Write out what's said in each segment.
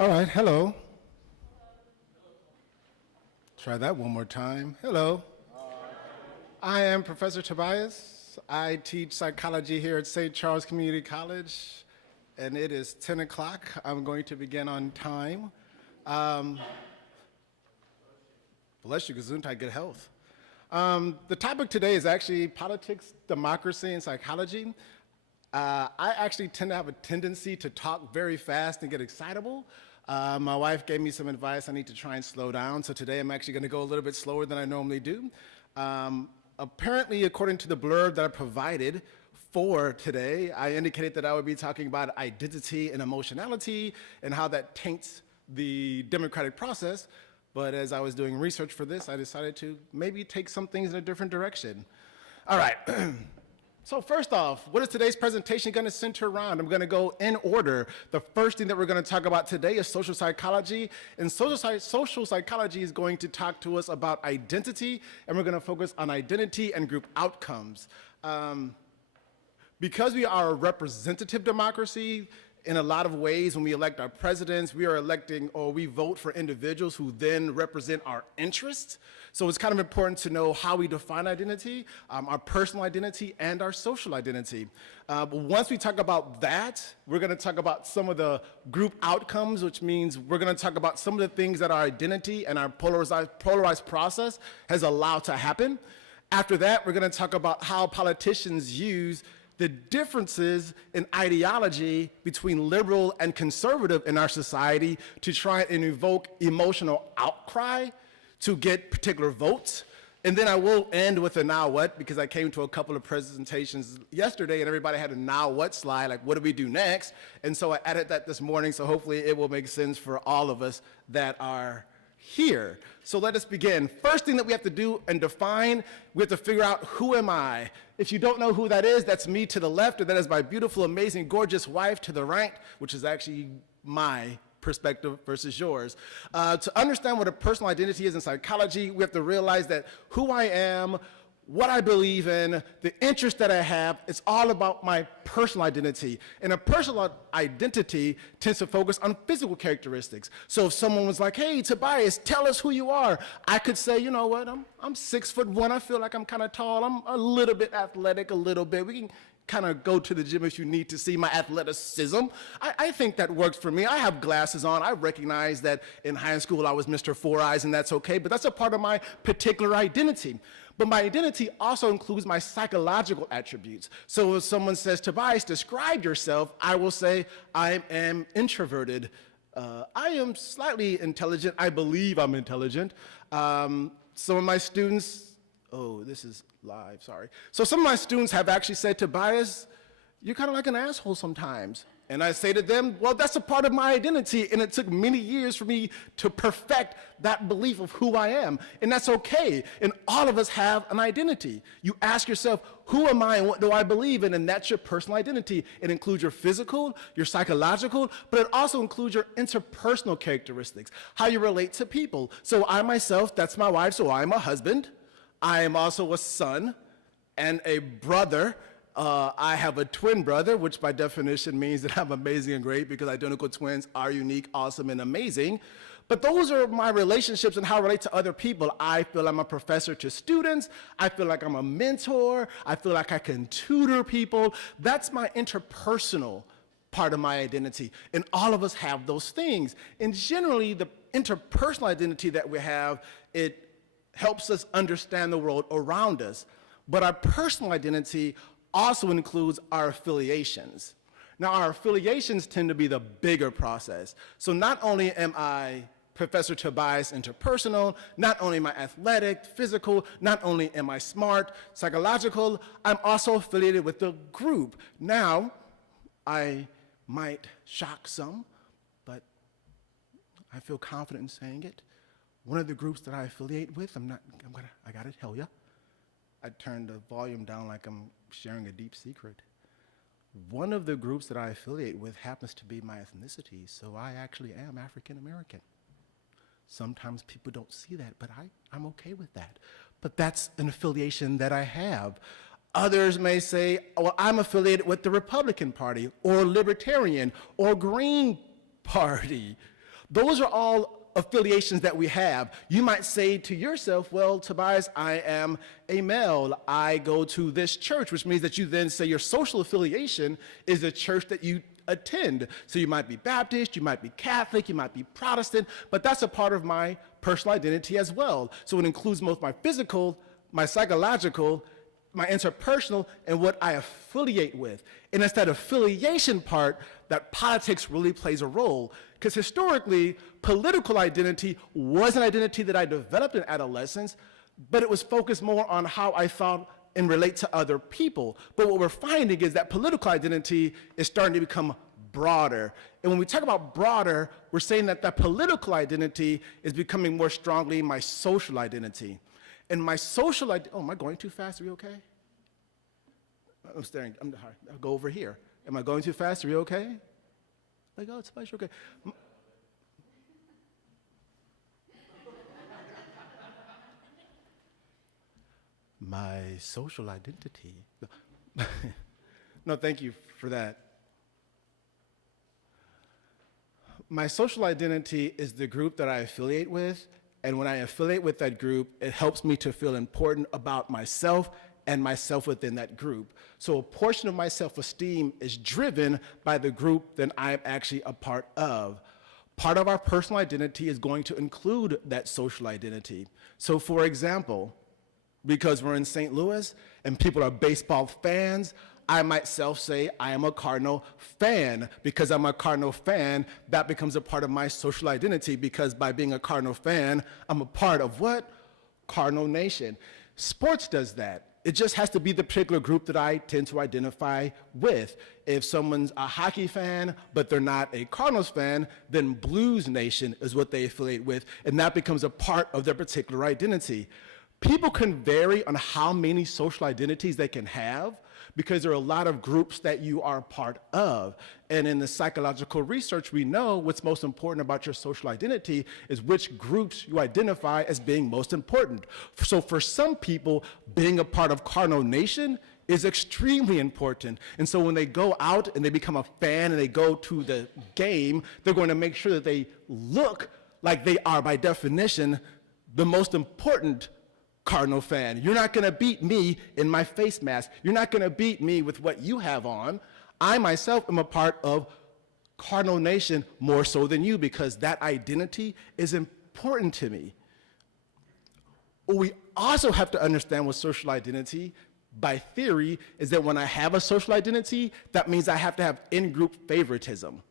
All right, hello. Try that one more time. Hello. I am Professor Tobias. I teach psychology here at St. Charles Community College, and it is 10 o'clock. I'm going to begin on time. Bless you, Gesundheit, good health. The topic today is actually politics, democracy, and psychology. I actually tend to have a tendency to talk very fast and get excitable. My wife gave me some advice. I need to try and slow down. So today I'm actually going to go a little bit slower than I normally do. Apparently, according to the blurb that I provided for today, I indicated that I would be talking about identity and emotionality and how that taints the democratic process. But as I was doing research for this, I decided to maybe take some things in a different direction. All right. So first off, what is today's presentation going to center around? I'm going to go in order. The first thing that we're going to talk about today is social psychology. And social psychology is going to talk to us about identity, and we're going to focus on identity and group outcomes. Because we are a representative democracy, in a lot of ways, when we elect our presidents, we are electing or we vote for individuals who then represent our interests. So it's kind of important to know how we define identity, our personal identity and our social identity. But once we talk about that, we're going to talk about some of the group outcomes, which means we're going to talk about some of the things that our identity and our polarized process has allowed to happen. After that, we're going to talk about how politicians use the differences in ideology between liberal and conservative in our society to try and evoke emotional outcry to get particular votes. And then I will end with a now what, because I came to a couple of presentations yesterday and everybody had a now what slide, like what do we do next? And so I added that this morning, so hopefully it will make sense for all of us that are here. So let us begin. First thing that we have to do and define, we have to figure out who am I? If you don't know who that is, that's me to the left, and that is my beautiful, amazing, gorgeous wife to the right, which is actually my perspective versus yours. To understand what a personal identity is in psychology, we have to realize that who I am, what I believe in, the interest that I have, it's all about my personal identity. And a personal identity tends to focus on physical characteristics. So if someone was like, hey, Tobias, tell us who you are, I could say, you know what, I'm 6'1", I feel like I'm kind of tall, I'm a little bit athletic, a little bit. We can kind of go to the gym if you need to see my athleticism. I think that works for me. I have glasses on. I recognize that in high school I was Mr. Four Eyes, and that's okay, but that's a part of my particular identity. But my identity also includes my psychological attributes. So if someone says, Tobias, describe yourself, I will say, I am introverted. I am slightly intelligent. I believe I'm intelligent. Some of my students, oh, this is live, sorry. So some of my students have actually said, Tobias, you're kind of like an asshole sometimes. And I say to them, well, that's a part of my identity, and it took many years for me to perfect that belief of who I am, and that's okay. And all of us have an identity. You ask yourself, who am I and what do I believe in? And that's your personal identity. It includes your physical, your psychological, but it also includes your interpersonal characteristics, how you relate to people. So I myself, that's my wife, so I'm a husband. I am also a son and a brother. I have a twin brother, which by definition means that I'm amazing and great because identical twins are unique, awesome, and amazing. But those are my relationships and how I relate to other people. I feel I'm a professor to students. I feel like I'm a mentor. I feel like I can tutor people. That's my interpersonal part of my identity. And all of us have those things. And generally, the interpersonal identity that we have, it helps us understand the world around us. But our personal identity also includes our affiliations. Now, our affiliations tend to be the bigger process. So not only am I Professor Tobias interpersonal, not only am I athletic, physical, not only am I smart, psychological, I'm also affiliated with the group. Now, I might shock some, but I feel confident in saying it. One of the groups that I affiliate with, I gotta tell you, I turned the volume down like I'm sharing a deep secret. One of the groups that I affiliate with happens to be my ethnicity, so I actually am African American. Sometimes people don't see that, but I'm okay with that. But that's an affiliation that I have. Others may say, well, I'm affiliated with the Republican Party or Libertarian or Green Party. Those are all affiliations that we have. You might say to yourself, well, Tobias, I am a male. I go to this church, which means that you then say your social affiliation is the church that you attend. So you might be Baptist, you might be Catholic, you might be Protestant, but that's a part of my personal identity as well. So it includes both my physical, my psychological, my interpersonal, and what I affiliate with. And it's that affiliation part that politics really plays a role. Because historically, political identity was an identity that I developed in adolescence, but it was focused more on how I thought and relate to other people. But what we're finding is that political identity is starting to become broader. And when we talk about broader, we're saying that that political identity is becoming more strongly my social identity. And my social identity, oh, am I going too fast? Are you okay? I'm staring, I'll go over here. Am I going too fast? Are you okay? Like, oh, it's fine, you're okay. My social identity. No, thank you for that. My social identity is the group that I affiliate with, and when I affiliate with that group, it helps me to feel important about myself and myself within that group. So a portion of my self-esteem is driven by the group that I'm actually a part of. Part of our personal identity is going to include that social identity. So for example, because we're in St. Louis and people are baseball fans, I might say I am a Cardinal fan. Because I'm a Cardinal fan, that becomes a part of my social identity, because by being a Cardinal fan, I'm a part of what? Cardinal Nation. Sports does that. It just has to be the particular group that I tend to identify with. If someone's a hockey fan, but they're not a Cardinals fan, then Blues Nation is what they affiliate with, and that becomes a part of their particular identity. People can vary on how many social identities they can have, because there are a lot of groups that you are part of. And in the psychological research, we know what's most important about your social identity is which groups you identify as being most important. So for some people, being a part of Cardinal Nation is extremely important. And so when they go out and they become a fan and they go to the game, they're going to make sure that they look like they are, by definition, the most important Cardinal fan. You're not going to beat me in my face mask. You're not going to beat me with what you have on. I myself am a part of Cardinal Nation more so than you, because that identity is important to me. We also have to understand with social identity, by theory, is that when I have a social identity, that means I have to have in-group favoritism.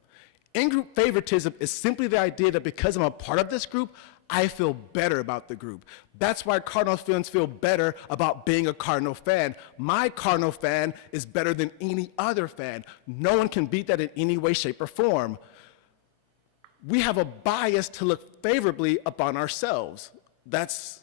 In-group favoritism is simply the idea that because I'm a part of this group, I feel better about the group. That's why Cardinal fans feel better about being a Cardinal fan. My Cardinal fan is better than any other fan. No one can beat that in any way, shape, or form. We have a bias to look favorably upon ourselves. That's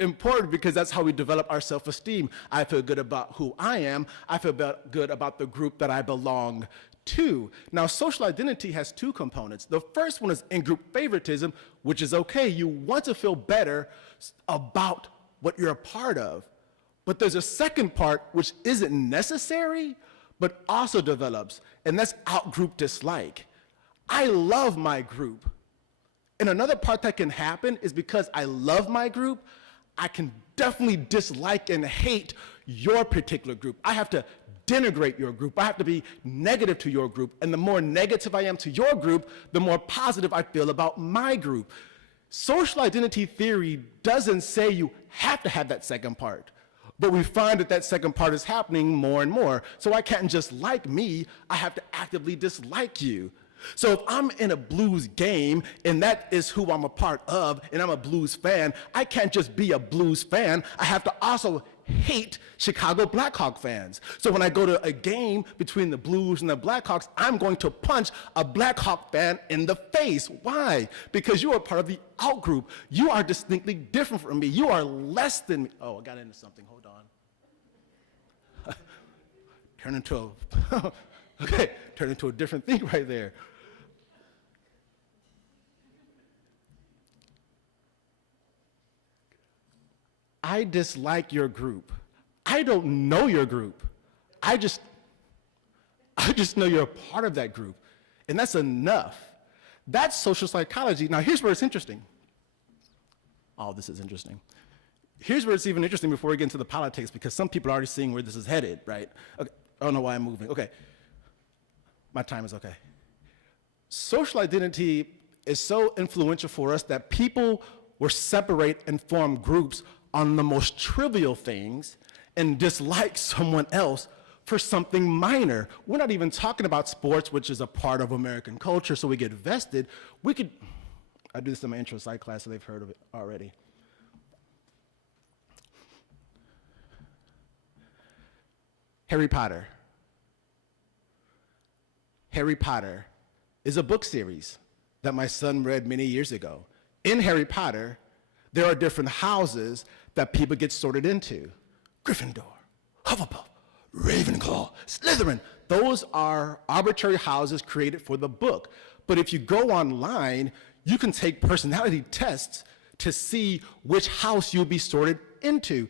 important because that's how we develop our self-esteem. I feel good about who I am. I feel good about the group that I belong to. Now, social identity has two components. The first one is in-group favoritism, which is okay. You want to feel better about what you're a part of. But there's a second part which isn't necessary, but also develops, and that's outgroup dislike. I love my group. And another part that can happen is because I love my group, I can definitely dislike and hate your particular group. I have to denigrate your group. I have to be negative to your group. And the more negative I am to your group, the more positive I feel about my group. Social identity theory doesn't say you have to have that second part, but we find that that second part is happening more and more. So I can't just like me, I have to actively dislike you. So if I'm in a Blues game and that is who I'm a part of and I'm a Blues fan, I can't just be a Blues fan. I have to also hate Chicago Blackhawk fans. So when I go to a game between the Blues and the Blackhawks, I'm going to punch a Blackhawk fan in the face. Why? Because you are part of the outgroup. You are distinctly different from me. You are less than me. Oh, I got into something. Hold on. Turn into a okay, turn into a different thing right there. I dislike your group. I don't know your group. I just know you're a part of that group. And that's enough. That's social psychology. Now, here's where it's interesting. Oh, this is interesting. Here's where it's even interesting before we get into the politics, because some people are already seeing where this is headed, right? Okay. I don't know why I'm moving. Okay. My time is okay. Social identity is so influential for us that people will separate and form groups on the most trivial things and dislike someone else for something minor. We're not even talking about sports, which is a part of American culture, so we get vested. I do this in my intro psych class, so they've heard of it already. Harry Potter. Harry Potter is a book series that my son read many years ago. In Harry Potter, there are different houses that people get sorted into. Gryffindor, Hufflepuff, Ravenclaw, Slytherin. Those are arbitrary houses created for the book. But if you go online, you can take personality tests to see which house you'll be sorted into.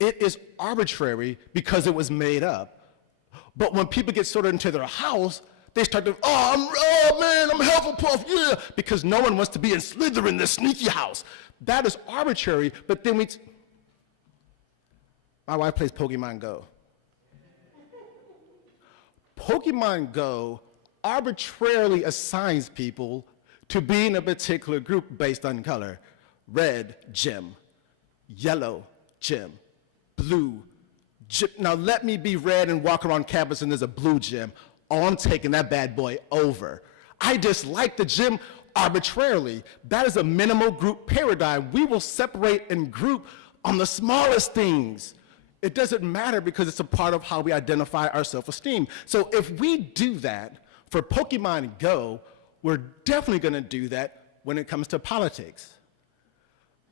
It is arbitrary because it was made up. But when people get sorted into their house, they start to, oh man, I'm Hufflepuff, yeah, because no one wants to be in Slytherin, this sneaky house. That is arbitrary, but then my wife plays Pokemon Go. Pokemon Go arbitrarily assigns people to be in a particular group based on color. Red, gym. Yellow, gym. Blue, gym. Now let me be red and walk around campus and there's a blue gym. Oh, I'm taking that bad boy over. I dislike the gym arbitrarily. That is a minimal group paradigm. We will separate and group on the smallest things. It doesn't matter because it's a part of how we identify our self-esteem. So if we do that for Pokemon Go, we're definitely going to do that when it comes to politics.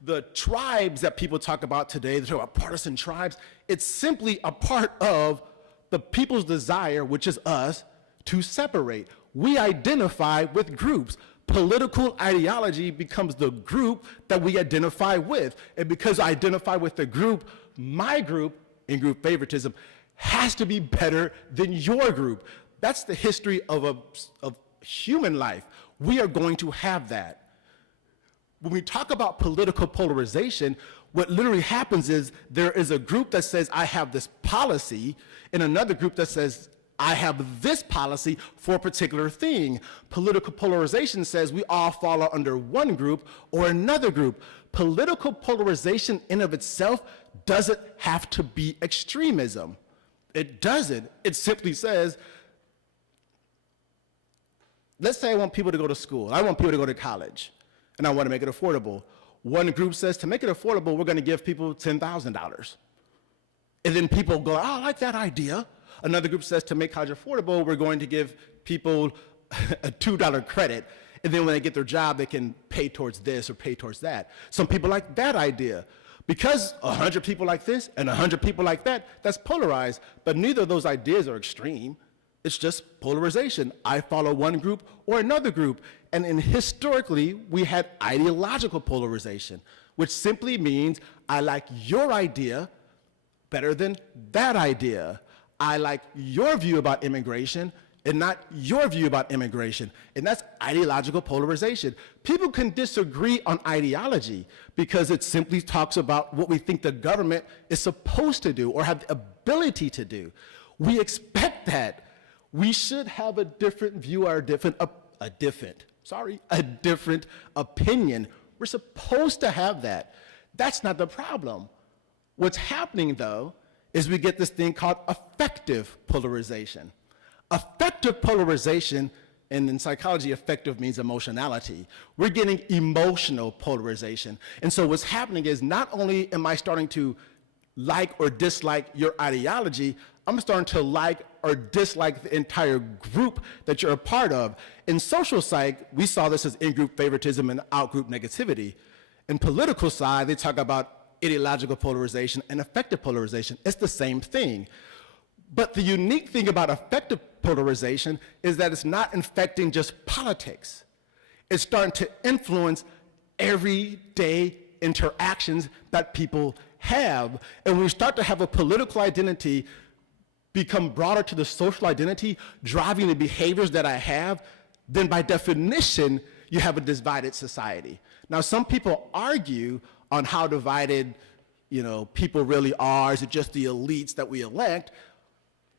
The tribes that people talk about today, they talk about partisan tribes, it's simply a part of the people's desire, which is us, to separate. We identify with groups. Political ideology becomes the group that we identify with. And because I identify with the group, my group, in group favoritism, has to be better than your group. That's the history of human life. We are going to have that. When we talk about political polarization, what literally happens is there is a group that says, I have this policy, and another group that says, I have this policy for a particular thing. Political polarization says we all fall under one group or another group. Political polarization in of itself doesn't have to be extremism. It doesn't. It simply says, let's say I want people to go to school. I want people to go to college, and I want to make it affordable. One group says, to make it affordable, we're going to give people $10,000. And then people go, oh, I like that idea. Another group says, to make college affordable, we're going to give people a $2 credit. And then when they get their job, they can pay towards this or pay towards that. Some people like that idea. Because 100 people like this and 100 people like that, that's polarized. But neither of those ideas are extreme. It's just polarization. I follow one group or another group. And historically, we had ideological polarization, which simply means I like your idea better than that idea. I like your view about immigration and not your view about immigration. And that's ideological polarization. People can disagree on ideology because it simply talks about what we think the government is supposed to do or have the ability to do. We expect that. We should have a different view or a different opinion. We're supposed to have that. That's not the problem. What's happening, though, is we get this thing called affective polarization. Affective polarization, and in psychology, affective means emotionality. We're getting emotional polarization. And so what's happening is not only am I starting to like or dislike your ideology, I'm starting to like or dislike the entire group that you're a part of. In social psych, we saw this as in-group favoritism and out-group negativity. In political side, they talk about ideological polarization and affective polarization. It's the same thing. But the unique thing about affective polarization is that it's not infecting just politics. It's starting to influence everyday interactions that people have. And when we start to have a political identity become broader to the social identity, driving the behaviors that I have, then by definition, you have a divided society. Now, some people argue on how divided, people really are. Is it just the elites that we elect?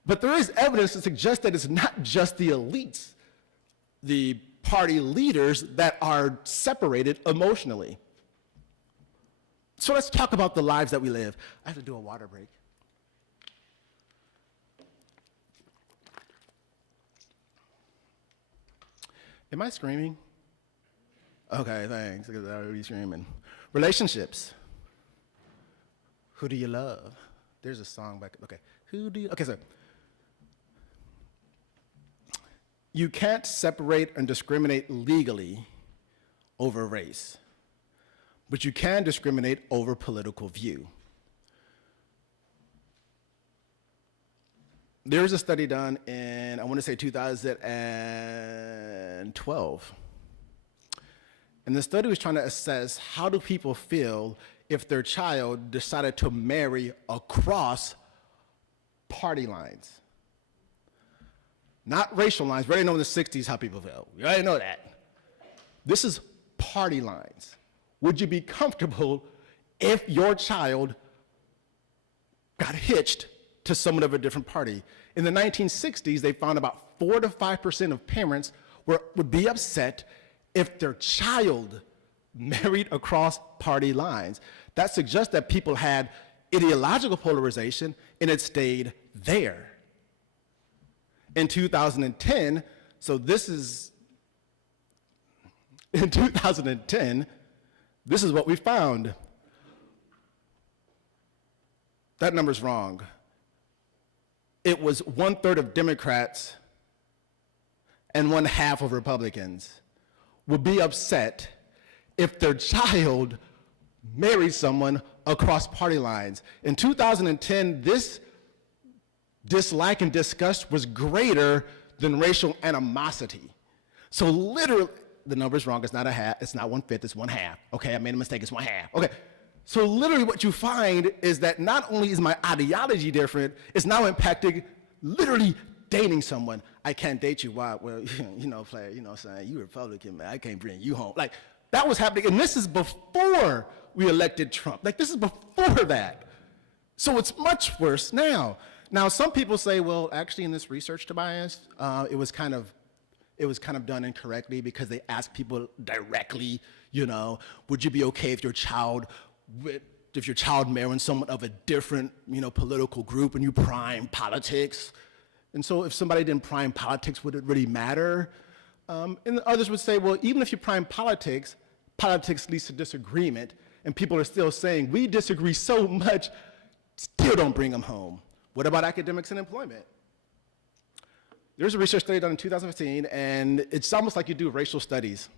But there is evidence to suggest that it's not just the elites, the party leaders, that are separated emotionally. So let's talk about the lives that we live. I have to do a water break. Am I screaming? Okay, thanks, because I would be screaming. Relationships. Who do you love? There's a song back, okay. So you can't separate and discriminate legally over race, but you can discriminate over political view. There was a study done in, I want to say 2012. And the study was trying to assess how do people feel if their child decided to marry across party lines. Not racial lines. We already know in the 60s how people felt. We already know that. This is party lines. Would you be comfortable if your child got hitched to someone of a different party? In the 1960s, they found about 4 to 5% of parents would be upset if their child married across party lines. That suggests that people had ideological polarization and it stayed there. In 2010, this is what we found. That number's wrong. It was 1/3 of Democrats and 1/2 of Republicans would be upset if their child married someone across party lines. In 2010, this dislike and disgust was greater than racial animosity. So literally, the number's wrong, it's not 1/2, it's not 1/5, it's 1/2. Okay, I made a mistake, it's 1/2. Okay, so literally what you find is that not only is my ideology different, it's now impacting literally dating someone. I can't date you. Why? Well, player, saying you Republican, man, I can't bring you home. Like, that was happening, and this is before we elected Trump. Like, this is before that. So it's much worse now. Now, some people say, well, actually in this research, Tobias, it was kind of done incorrectly because they asked people directly, would you be okay if your child marrying someone of a different, political group, and you prime politics? And so if somebody didn't prime politics, would it really matter? And others would say, well, even if you prime politics, politics leads to disagreement, and people are still saying, we disagree so much, still don't bring them home. What about academics and employment? There's a research study done in 2015, and it's almost like you do racial studies.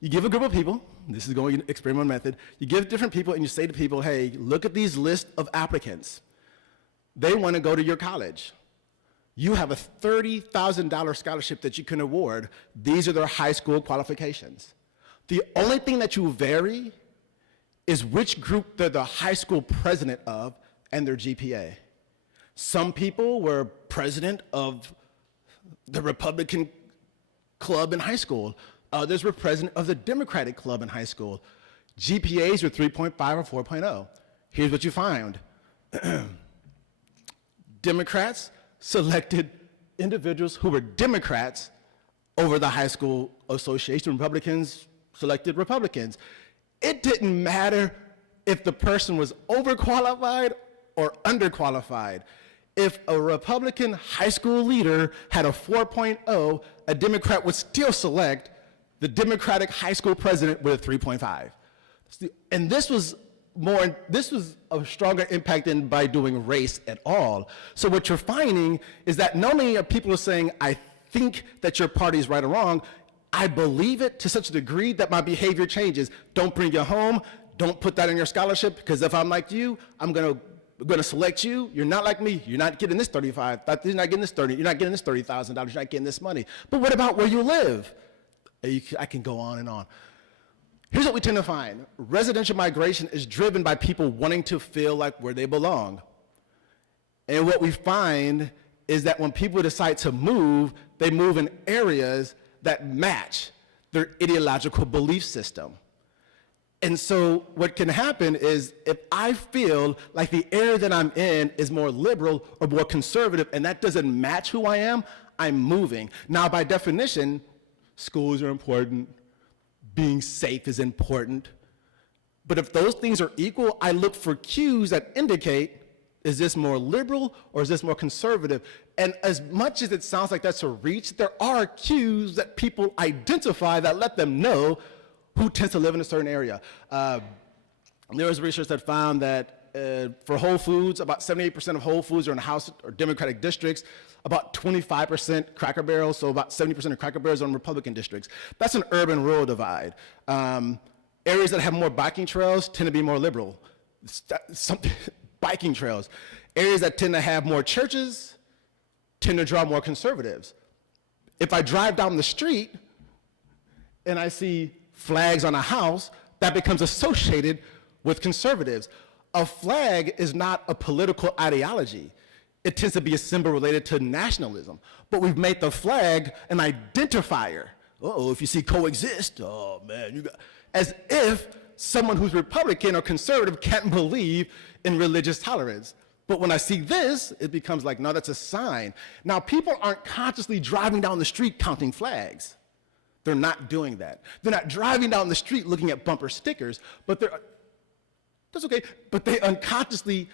You give a group of people, this is going experiment method, you give different people and you say to people, hey, look at these lists of applicants. They want to go to your college. You have a $30,000 scholarship that you can award. These are their high school qualifications. The only thing that you vary is which group they're the high school president of and their GPA. Some people were president of the Republican club in high school. Others were president of the Democratic club in high school. GPAs were 3.5 or 4.0. Here's what you find. Democrats selected individuals who were Democrats over the high school association. Republicans selected Republicans. It didn't matter if the person was overqualified or underqualified. If a Republican high school leader had a 4.0, a Democrat would still select the Democratic high school president with a 3.5. And this was a stronger impact than by doing race at all. So what you're finding is that not only are people saying, I think that your party is right or wrong, I believe it to such a degree that my behavior changes. Don't bring you home, don't put that in your scholarship, because if I'm like you, I'm gonna select you. You're not like me. You're not getting this 35. You're not getting this 30. You're not getting this $30,000. You're not getting this money. But what about where you live? I can go on and on. Here's what we tend to find. Residential migration is driven by people wanting to feel like where they belong. And what we find is that when people decide to move, they move in areas that match their ideological belief system. And so what can happen is if I feel like the area that I'm in is more liberal or more conservative and that doesn't match who I am, I'm moving. Now, by definition, schools are important, being safe is important. But if those things are equal, I look for cues that indicate, is this more liberal or is this more conservative? And as much as it sounds like that's a reach, there are cues that people identify that let them know who tends to live in a certain area. There was research that found that for Whole Foods, about 78% of Whole Foods are in House or Democratic districts, about 25% Cracker Barrels, so about 70% of Cracker Barrels are in Republican districts. That's an urban-rural divide. Areas that have more biking trails tend to be more liberal. Biking trails. Areas that tend to have more churches tend to draw more conservatives. If I drive down the street and I see flags on a house, that becomes associated with conservatives. A flag is not a political ideology. It tends to be a symbol related to nationalism. But we've made the flag an identifier. Uh-oh, if you see coexist, oh man, you got, as if someone who's Republican or conservative can't believe in religious tolerance. But when I see this, it becomes like, no, that's a sign. Now, people aren't consciously driving down the street counting flags. They're not doing that. They're not driving down the street looking at bumper stickers, but that's okay, but they unconsciously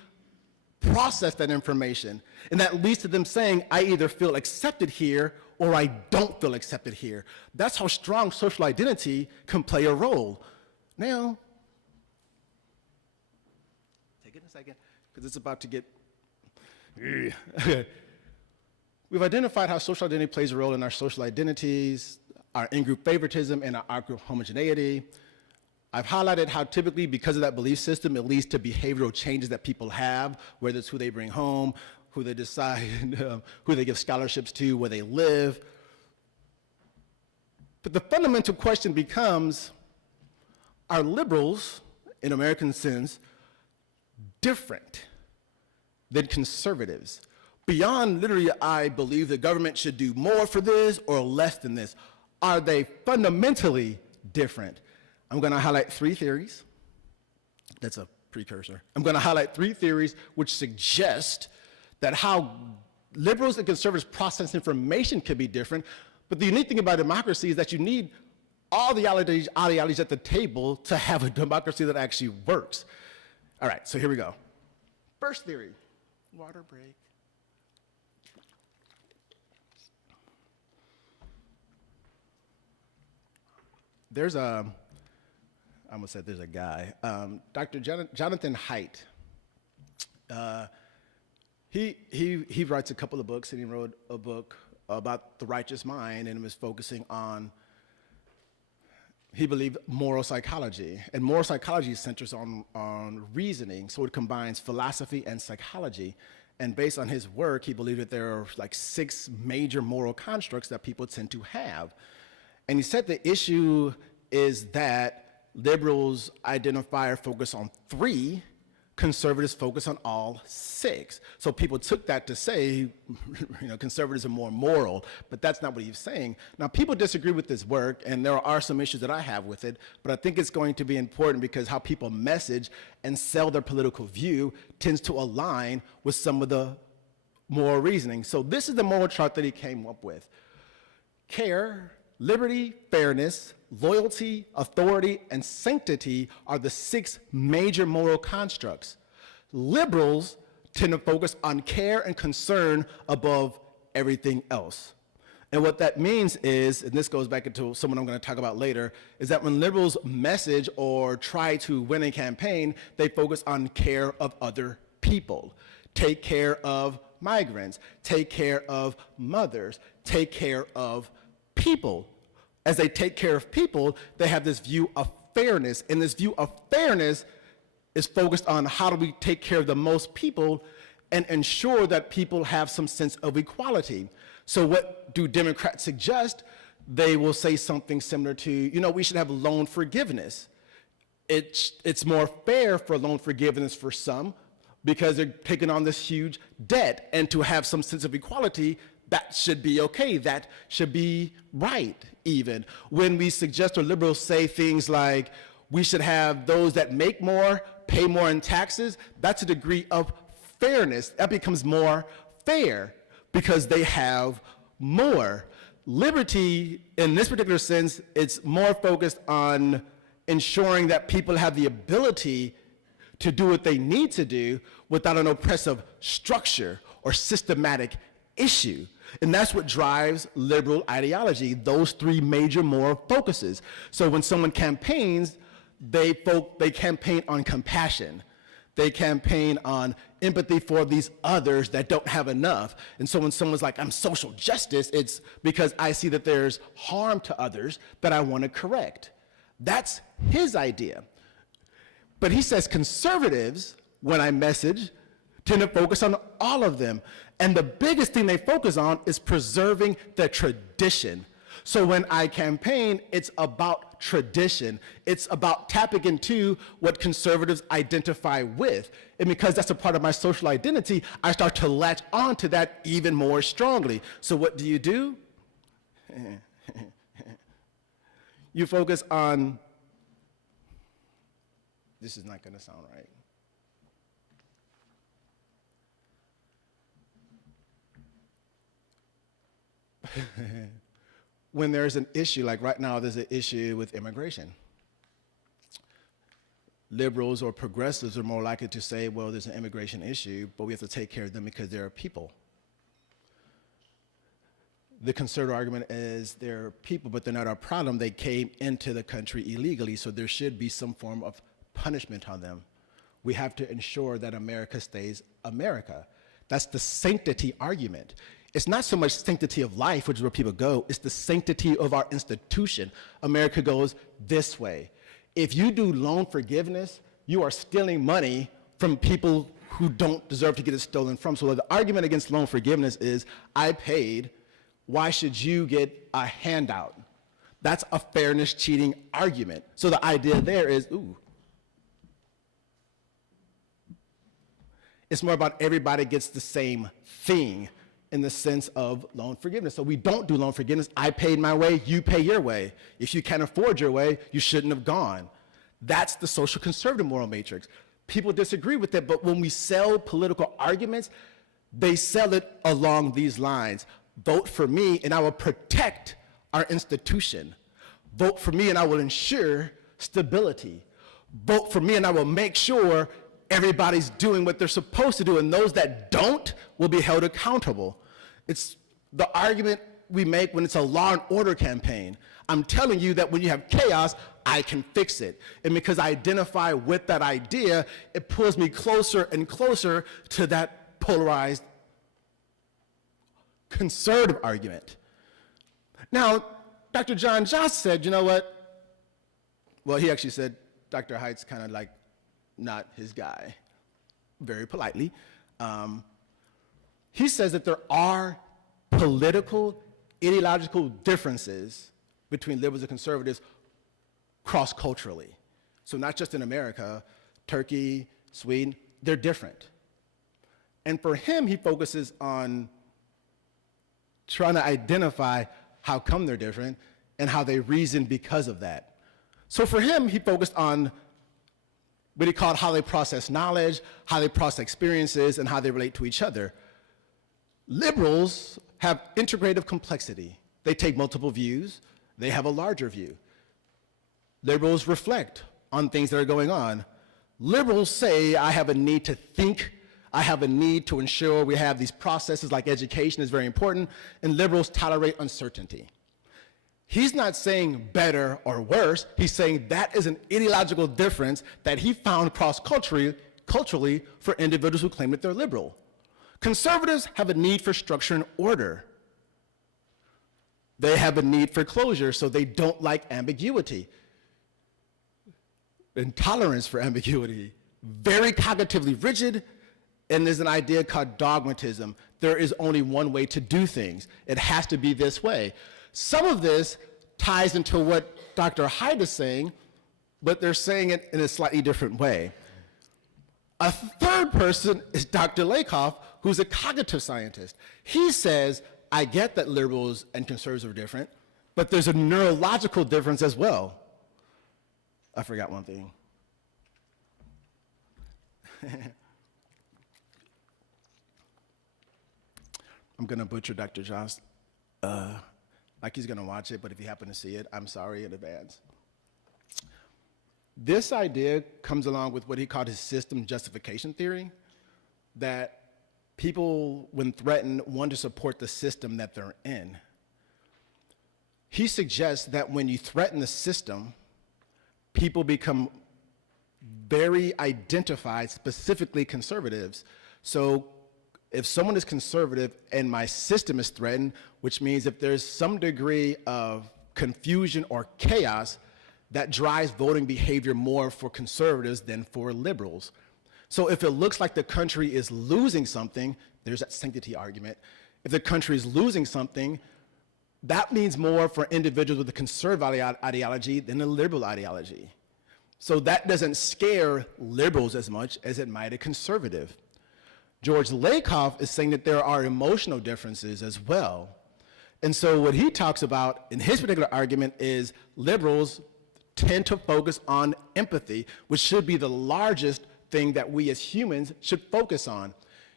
process that information, and that leads to them saying, I either feel accepted here or I don't feel accepted here. That's how strong social identity can play a role. Now, take it a second, because it's about to get, we've identified how social identity plays a role in our social identities, our in-group favoritism, and our out-group homogeneity. I've highlighted how typically, because of that belief system, it leads to behavioral changes that people have, whether it's who they bring home, who they decide, who they give scholarships to, where they live. But the fundamental question becomes, are liberals, in American sense, different than conservatives? Beyond literally, I believe the government should do more for this or less than this, are they fundamentally different? I'm going to highlight 3 theories. That's a precursor. I'm going to highlight 3 theories which suggest that how liberals and conservatives process information could be different, but the unique thing about democracy is that you need all the ideologies at the table to have a democracy that actually works. All right, so here we go. First theory, water break. There's a, I almost said there's a guy, Dr. Jonathan Haidt. He writes a couple of books, and he wrote a book about the righteous mind, and was focusing on, he believed, moral psychology. And moral psychology centers on reasoning, so it combines philosophy and psychology. And based on his work, he believed that there are like 6 major moral constructs that people tend to have. And he said the issue is that liberals identify or focus on 3, conservatives focus on all 6. So people took that to say, conservatives are more moral, but that's not what he's saying. Now, people disagree with this work, and there are some issues that I have with it, but I think it's going to be important because how people message and sell their political view tends to align with some of the moral reasoning. So this is the moral chart that he came up with. Care, liberty, fairness, loyalty, authority, and sanctity are the 6 major moral constructs. Liberals tend to focus on care and concern above everything else. And what that means is, and this goes back into someone I'm going to talk about later, is that when liberals message or try to win a campaign, they focus on care of other people. Take care of migrants, take care of mothers, take care of people. As they take care of people, they have this view of fairness, and this view of fairness is focused on how do we take care of the most people and ensure that people have some sense of equality. So what do Democrats suggest? They will say something similar to, we should have loan forgiveness. It's more fair for loan forgiveness for some because they're taking on this huge debt, and to have some sense of equality, That should be okay. That should be right, even. When we suggest or liberals say things like, we should have those that make more, pay more in taxes, that's a degree of fairness. That becomes more fair because they have more. Liberty, in this particular sense, it's more focused on ensuring that people have the ability to do what they need to do without an oppressive structure or systematic issue. And that's what drives liberal ideology, those three major moral focuses. So when someone campaigns, they campaign on compassion. They campaign on empathy for these others that don't have enough. And so when someone's like, I'm social justice, it's because I see that there's harm to others that I want to correct. That's his idea. But he says conservatives, when I message, tend to focus on all of them. And the biggest thing they focus on is preserving the tradition. So when I campaign, it's about tradition. It's about tapping into what conservatives identify with. And because that's a part of my social identity, I start to latch onto that even more strongly. So what do? You focus on, this is not going to sound right. When there's an issue, like right now there's an issue with immigration. Liberals or progressives are more likely to say, well, there's an immigration issue, but we have to take care of them because they're people. The conservative argument is they're people, but they're not our problem. They came into the country illegally, so there should be some form of punishment on them. We have to ensure that America stays America. That's the sanctity argument. It's not so much sanctity of life, which is where people go, it's the sanctity of our institution. America goes this way. If you do loan forgiveness, you are stealing money from people who don't deserve to get it stolen from. So the argument against loan forgiveness is, I paid, why should you get a handout? That's a fairness cheating argument. So the idea there is, it's more about everybody gets the same thing in the sense of loan forgiveness. So we don't do loan forgiveness. I paid my way, you pay your way. If you can't afford your way, you shouldn't have gone. That's the social conservative moral matrix. People disagree with it, but when we sell political arguments, they sell it along these lines. Vote for me and I will protect our institution. Vote for me and I will ensure stability. Vote for me and I will make sure everybody's doing what they're supposed to do, and those that don't will be held accountable. It's the argument we make when it's a law and order campaign. I'm telling you that when you have chaos, I can fix it. And because I identify with that idea, it pulls me closer and closer to that polarized conservative argument. Now, Dr. John Jost said, you know what? Well, he actually said Dr. Haidt's kind of like not his guy, very politely. He says that there are political, ideological differences between liberals and conservatives cross-culturally. So not just in America, Turkey, Sweden, they're different. And for him, he focuses on trying to identify how come they're different and how they reason because of that. So for him, he focused on what he called how they process knowledge, how they process experiences, and how they relate to each other. Liberals have integrative complexity. They take multiple views. They have a larger view. Liberals reflect on things that are going on. Liberals say, I have a need to think. I have a need to ensure we have these processes like education is very important, and liberals tolerate uncertainty. He's not saying better or worse. He's saying that is an ideological difference that he found cross-culturally for individuals who claim that they're liberal. Conservatives have a need for structure and order. They have a need for closure, so they don't like ambiguity. Intolerance for ambiguity. Very cognitively rigid, and there's an idea called dogmatism. There is only one way to do things. It has to be this way. Some of this ties into what Dr. Haidt is saying, but they're saying it in a slightly different way. A third person is Dr. Lakoff, who's a cognitive scientist. He says I get that liberals and conservatives are different, but there's a neurological difference as well. I forgot one thing. I'm gonna butcher Dr. Jost, like he's gonna watch it, but if you happen to see it, I'm sorry in advance. This idea comes along with what he called his system justification theory, that people, when threatened, want to support the system that they're in. He suggests that when you threaten the system, people become very identified, specifically conservatives. So if someone is conservative and my system is threatened, which means if there's some degree of confusion or chaos, that drives voting behavior more for conservatives than for liberals. So if it looks like the country is losing something, there's that sanctity argument. If the country is losing something, that means more for individuals with a conservative ideology than a liberal ideology. So that doesn't scare liberals as much as it might a conservative. George Lakoff is saying that there are emotional differences as well. And so what he talks about in his particular argument is liberals tend to focus on empathy, which should be the largest thing that we as humans should focus on.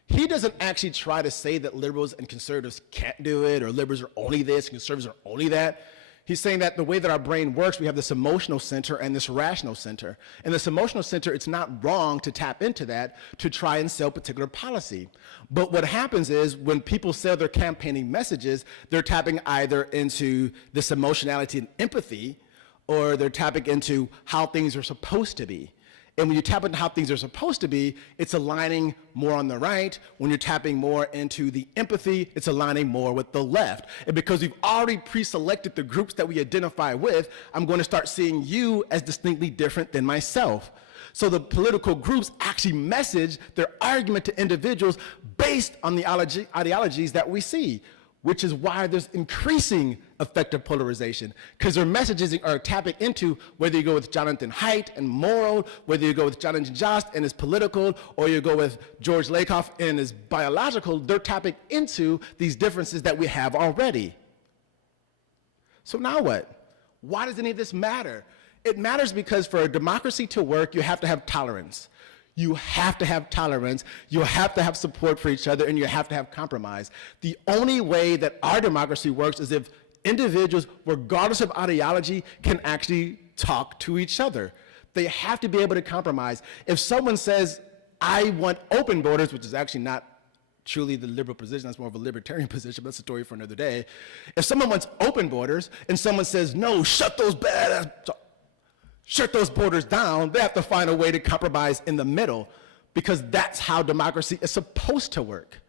He doesn't actually try to say that liberals and conservatives can't do it, or liberals are only this, conservatives are only that. He's saying that the way that our brain works, we have this emotional center and this rational center. And this emotional center, it's not wrong to tap into that to try and sell particular policy. But what happens is when people sell their campaigning messages, they're tapping either into this emotionality and empathy, or they're tapping into how things are supposed to be. And when you tap into how things are supposed to be, it's aligning more on the right. When you're tapping more into the empathy, it's aligning more with the left. And because we've already pre-selected the groups that we identify with, I'm going to start seeing you as distinctly different than myself. So the political groups actually message their argument to individuals based on the ideologies that we see, which is why there's increasing effective polarization, because their messages are tapping into whether you go with Jonathan Haidt and moral, whether you go with Jonathan Jost and his political, or you go with George Lakoff and his biological, they're tapping into these differences that we have already. So now what? Why does any of this matter? It matters because for a democracy to work, you have to have tolerance. You have to have tolerance, you have to have support for each other, and you have to have compromise. The only way that our democracy works is if individuals, regardless of ideology, can actually talk to each other. They have to be able to compromise. If someone says, I want open borders, which is actually not truly the liberal position, that's more of a libertarian position, but that's a story for another day. If someone wants open borders, and someone says, no, shut those borders down, they have to find a way to compromise in the middle, because that's how democracy is supposed to work.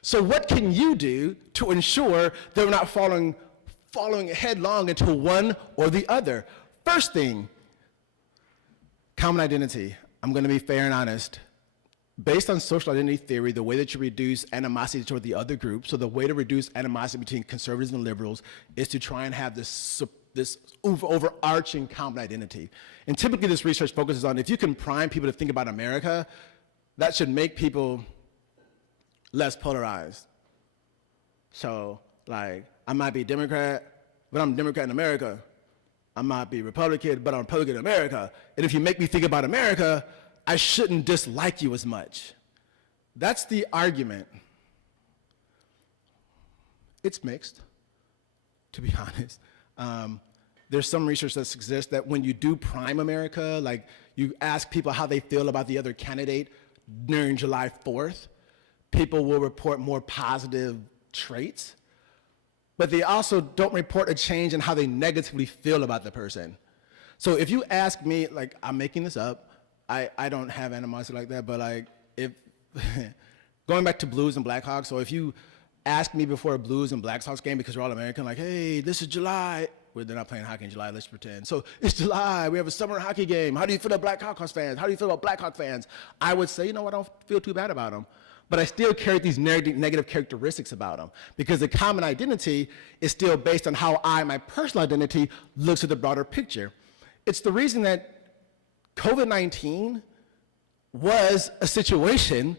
So what can you do to ensure that we're not falling headlong into one or the other? First thing, common identity. I'm going to be fair and honest. Based on social identity theory, the way that you reduce animosity toward the other group, so the way to reduce animosity between conservatives and liberals is to try and have this overarching common identity. And typically this research focuses on if you can prime people to think about America, that should make people less polarized. So, like, I might be Democrat, but I'm Democrat in America. I might be Republican, but I'm Republican in America. And if you make me think about America, I shouldn't dislike you as much. That's the argument. It's mixed, to be honest. There's some research that suggests that when you do prime America, like you ask people how they feel about the other candidate during July 4th, people will report more positive traits, but they also don't report a change in how they negatively feel about the person. So if you ask me, like, I'm making this up, I don't have animosity like that, but like, if, going back to Blues and Blackhawks, so if you ask me before a Blues and Blackhawks game, because we're all American, like, hey, this is July, well, they're not playing hockey in July, let's pretend. So it's July, we have a summer hockey game. How do you feel about Blackhawks fans? How do you feel about Blackhawk fans? I would say, you know what, I don't feel too bad about them. But I still carry these negative characteristics about them, because the common identity is still based on how my personal identity, looks at the broader picture. It's the reason that COVID-19 was a situation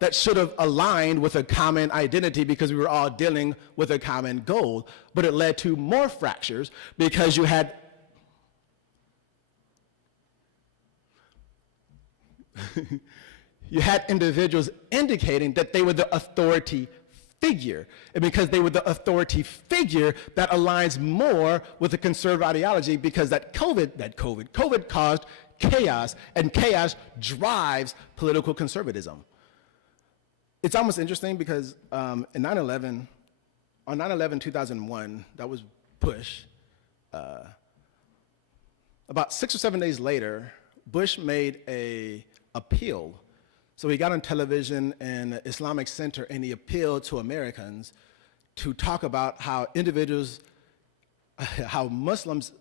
that should have aligned with a common identity because we were all dealing with a common goal, but it led to more fractures because you had you had individuals indicating that they were the authority figure. And because they were the authority figure, that aligns more with the conservative ideology because COVID caused chaos, and chaos drives political conservatism. It's almost interesting because on 9/11/2001, that was Bush. About 6 or 7 days later, Bush made an appeal. So he got on television in the Islamic Center and he appealed to Americans to talk about how how Muslims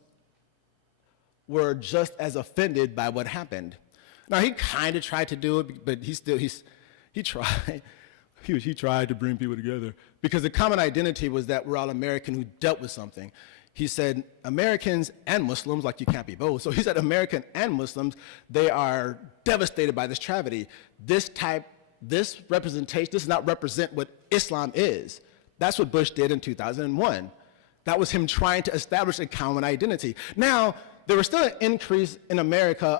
were just as offended by what happened. Now he kind of tried to do it, but he tried. He tried to bring people together because the common identity was that we're all American who dealt with something. He said Americans and Muslims, like you can't be both. So he said American and Muslims, they are devastated by this tragedy. This representation does not represent what Islam is. That's what Bush did in 2001. That was him trying to establish a common identity. Now, there was still an increase in America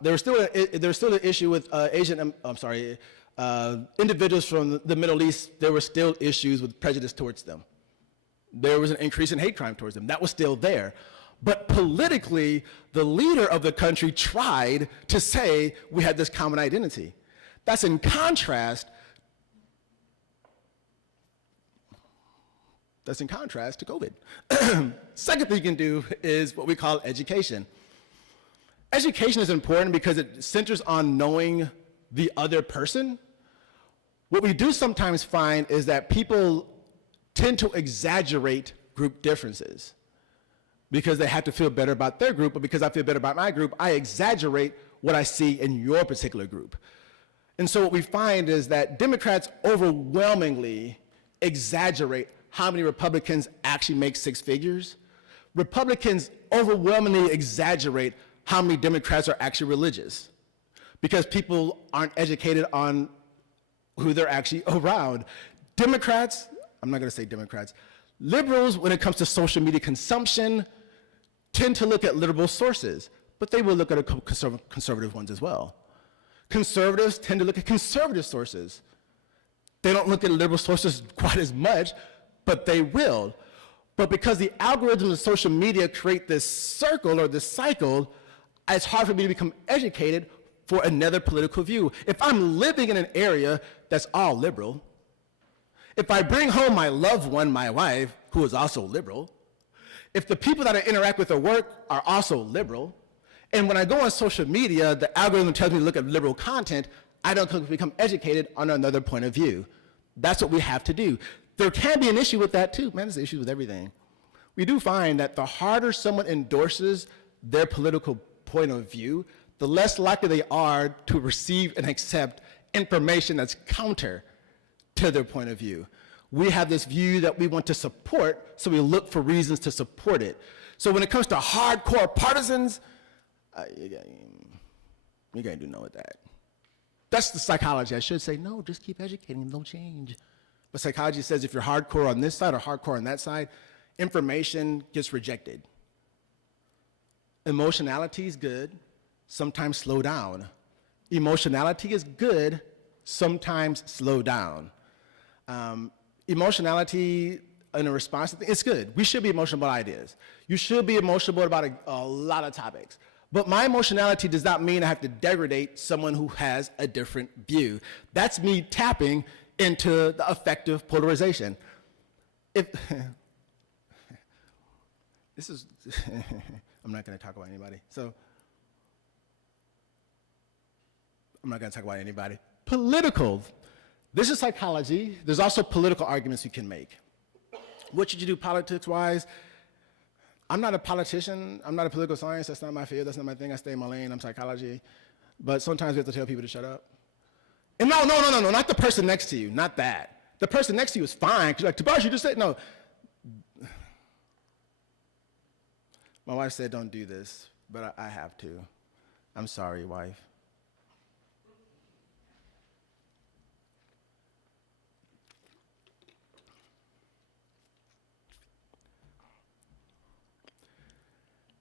there was still an issue with individuals from the Middle East. There were still issues with prejudice towards them. There was an increase in hate crime towards them. That was still there. But politically, the leader of the country tried to say we had this common identity. That's in contrast to COVID. Second thing you can do is what we call education. Education is important because it centers on knowing the other person. What we do sometimes find is that people tend to exaggerate group differences because they have to feel better about their group, but because I feel better about my group, I exaggerate what I see in your particular group. And so what we find is that Democrats overwhelmingly exaggerate how many Republicans actually make six figures. Republicans overwhelmingly exaggerate how many Democrats are actually religious because people aren't educated on who they're actually around. Democrats, I'm not going to say Democrats, liberals, when it comes to social media consumption, tend to look at liberal sources, but they will look at a couple conservative ones as well. Conservatives tend to look at conservative sources. They don't look at liberal sources quite as much, but they will. But because the algorithms of social media create this circle or this cycle, it's hard for me to become educated for another political view. If I'm living in an area that's all liberal, if I bring home my loved one, my wife, who is also liberal, if the people that I interact with at work are also liberal, and when I go on social media, the algorithm tells me to look at liberal content, I don't become educated on another point of view. That's what we have to do. There can be an issue with that too. Man, there's issues with everything. We do find that the harder someone endorses their political point of view, the less likely they are to receive and accept information that's counter to their point of view. We have this view that we want to support, so we look for reasons to support it. So when it comes to hardcore partisans, you can't do no with that. That's the psychology. I should say, no, just keep educating them, they'll change. But psychology says if you're hardcore on this side or hardcore on that side, information gets rejected. Emotionality is good, sometimes slow down. Emotionality is good, sometimes slow down. Emotionality in a response to things, it's good. We should be emotional about ideas. You should be emotional about a lot of topics. But my emotionality does not mean I have to degrade someone who has a different view. That's me tapping into the effective polarization. I'm not going to talk about anybody. So I'm not going to talk about anybody. Political. This is psychology. There's also political arguments you can make. What should you do politics-wise? I'm not a politician. I'm not a political science. That's not my field. That's not my thing. I stay in my lane. I'm psychology. But sometimes we have to tell people to shut up. And no, not the person next to you. Not that. The person next to you is fine. Because you're like, Tobias, you just said, no. My wife said, don't do this, but I have to. I'm sorry, wife.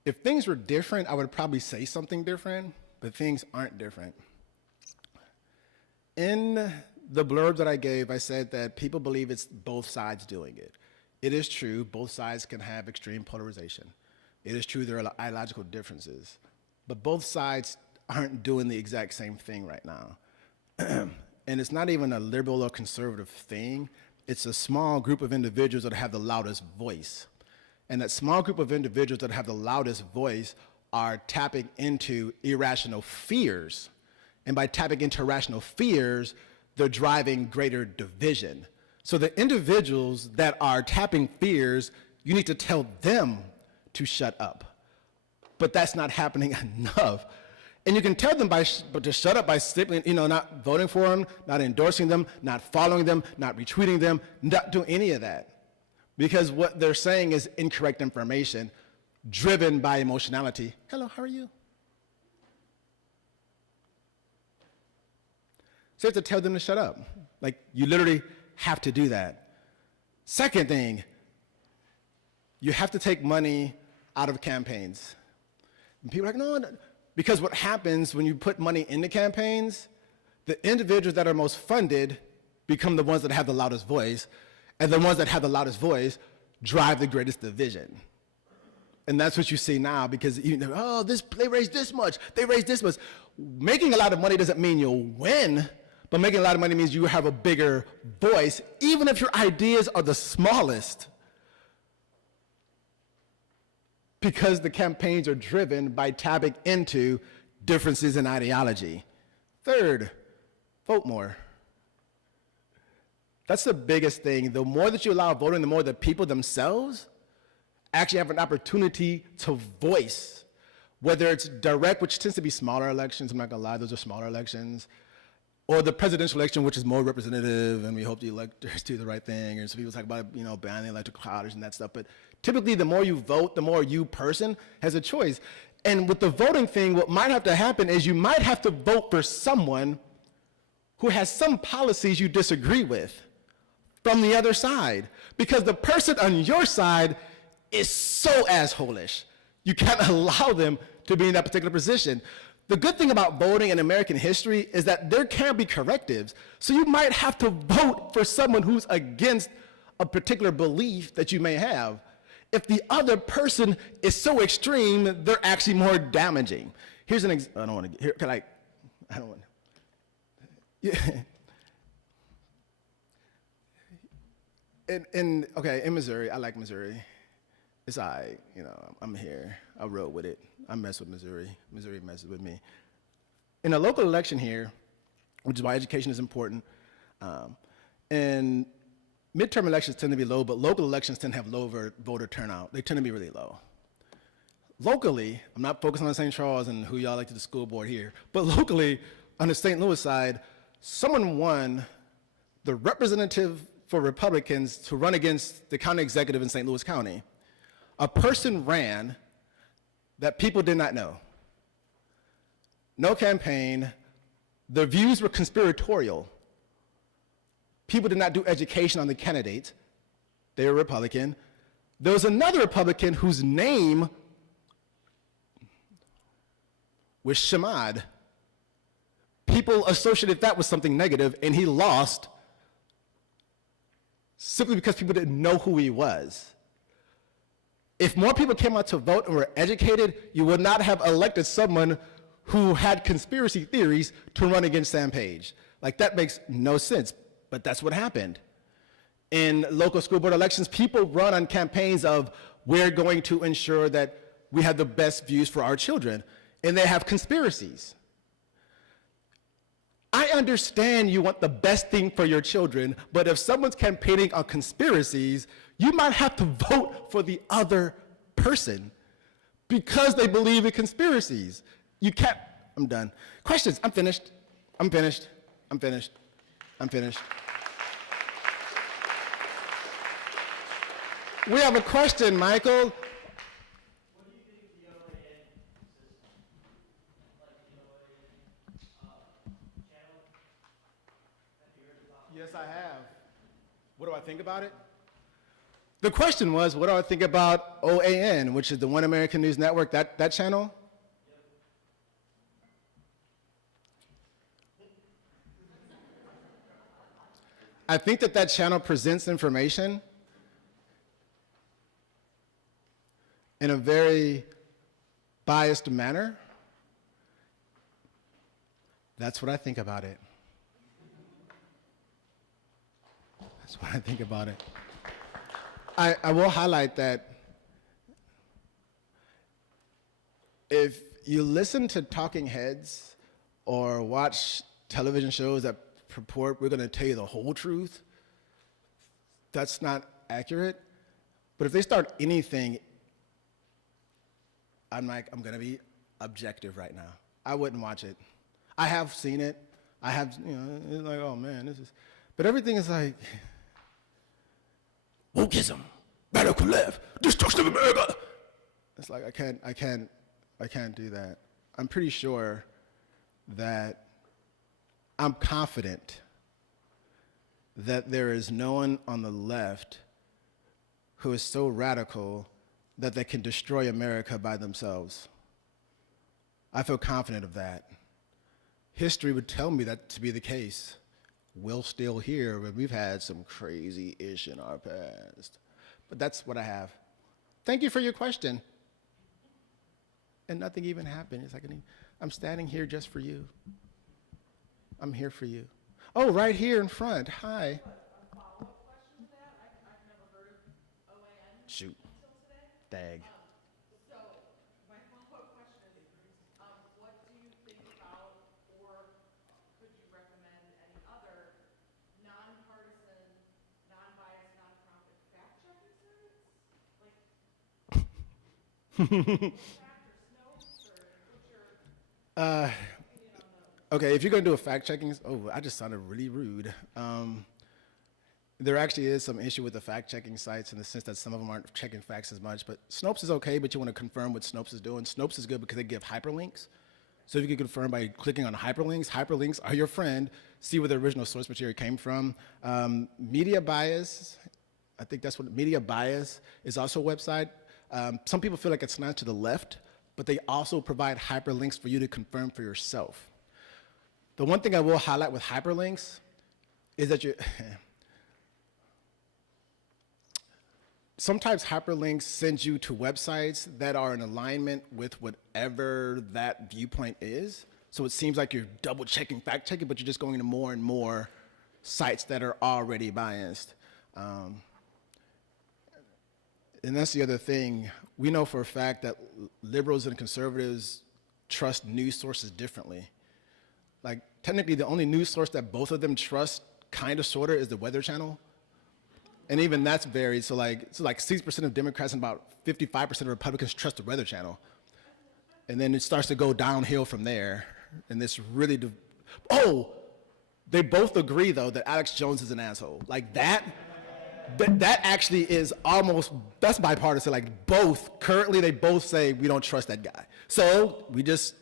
If things were different, I would probably say something different, but things aren't different. In the blurb that I gave, I said that people believe it's both sides doing it. It is true, both sides can have extreme polarization. It is true there are ideological differences, but both sides aren't doing the exact same thing right now. And it's not even a liberal or conservative thing. It's a small group of individuals that have the loudest voice. And that small group of individuals that have the loudest voice are tapping into irrational fears. And by tapping into irrational fears, they're driving greater division. So the individuals that are tapping fears, you need to tell them to shut up. But that's not happening enough. And you can tell them to shut up by simply, not voting for them, not endorsing them, not following them, not retweeting them, not doing any of that. Because what they're saying is incorrect information driven by emotionality. Hello, how are you? So you have to tell them to shut up. Like, you literally have to do that. Second thing, you have to take money out of campaigns. And people are like, no, because what happens when you put money into campaigns, the individuals that are most funded become the ones that have the loudest voice, and the ones that have the loudest voice drive the greatest division. And that's what you see now, because they raised this much, they raised this much. Making a lot of money doesn't mean you'll win, but making a lot of money means you have a bigger voice, even if your ideas are the smallest. Because the campaigns are driven by tapping into differences in ideology. Third, vote more. That's the biggest thing. The more that you allow voting, the more the people themselves actually have an opportunity to voice, whether it's direct, which tends to be smaller elections, I'm not gonna lie, those are smaller elections, or the presidential election, which is more representative, and we hope the electors do the right thing, and so people talk about, banning electoral college and that stuff, but typically the more you vote, the more you person has a choice. And with the voting thing, what might have to happen is you might have to vote for someone who has some policies you disagree with from the other side, because the person on your side is so asshole-ish. You can't allow them to be in that particular position. The good thing about voting in American history is that there can be correctives. So you might have to vote for someone who's against a particular belief that you may have. If the other person is so extreme, they're actually more damaging. Here's an example. I don't want to get here. I don't want to. Yeah. In Missouri, I like Missouri. It's all right, I'm here. I rode with it. I mess with Missouri. Missouri messes with me. In a local election here, which is why education is important, and midterm elections tend to be low, but local elections tend to have low voter turnout. They tend to be really low. Locally, I'm not focusing on St. Charles and who y'all like to the school board here, but locally, on the St. Louis side, someone won the representative for Republicans to run against the county executive in St. Louis County. A person ran that people did not know. No campaign. The views were conspiratorial. People did not do education on the candidate. They were Republican. There was another Republican whose name was Shamad. People associated that with something negative, and he lost simply because people didn't know who he was. If more people came out to vote and were educated, you would not have elected someone who had conspiracy theories to run against Sam Page. Like, that makes no sense, but that's what happened. In local school board elections, people run on campaigns of, we're going to ensure that we have the best views for our children, and they have conspiracies. I understand you want the best thing for your children, but if someone's campaigning on conspiracies, you might have to vote for the other person because they believe in conspiracies. You can't, I'm done. Questions? I'm finished. I'm finished. I'm finished. I'm finished. We have a question, Michael. What do you think of the OAN system? Like, channel? Have you heard about it? Yes, I have. What do I think about it? The question was, what do I think about OAN, which is the One American News Network, that channel? I think that channel presents information in a very biased manner. That's what I think about it. That's what I think about it. I will highlight that if you listen to talking heads or watch television shows that purport we're going to tell you the whole truth, that's not accurate. But if they start anything, I'm going to be objective right now. I wouldn't watch it. I have seen it. I have, it's like, oh man, this is, but everything is like, wokeism, radical left, destruction of America. It's like, I can't do that. I'm pretty sure that I'm confident that there is no one on the left who is so radical that they can destroy America by themselves. I feel confident of that. History would tell me that to be the case. We're still here, but we've had some crazy-ish in our past. But that's what I have. Thank you for your question. And nothing even happened. It's like, I'm standing here just for you. I'm here for you. Oh, right here in front. Hi. A follow-up question to that. I've never heard of OAN Shoot. until today. Dag. So my follow-up question is, what do you think about, or could you recommend any other nonpartisan, non-biased, non-profit fact-checking sites? Like, Fact or Snopes, or what's your opinion on those? Okay, if you're going to do a fact-checking, I just sounded really rude. There actually is some issue with the fact-checking sites in the sense that some of them aren't checking facts as much, but Snopes is okay, but you want to confirm what Snopes is doing. Snopes is good because they give hyperlinks. So if you can confirm by clicking on hyperlinks are your friend, see where the original source material came from. Media bias, I think that's what, media bias is also a website. Some people feel like it's not to the left, but they also provide hyperlinks for you to confirm for yourself. The one thing I will highlight with hyperlinks is that sometimes hyperlinks send you to websites that are in alignment with whatever that viewpoint is. So it seems like you're double checking, fact checking, but you're just going to more and more sites that are already biased. And that's the other thing. We know for a fact that liberals and conservatives trust news sources differently. Like, technically, the only news source that both of them trust, kind of, sort of, is the Weather Channel. And even that's varied. So like 60% of Democrats and about 55% of Republicans trust the Weather Channel. And then it starts to go downhill from there. And this really, they both agree, though, that Alex Jones is an asshole. Like, that actually is almost, that's bipartisan. Like, currently they both say we don't trust that guy. So we just,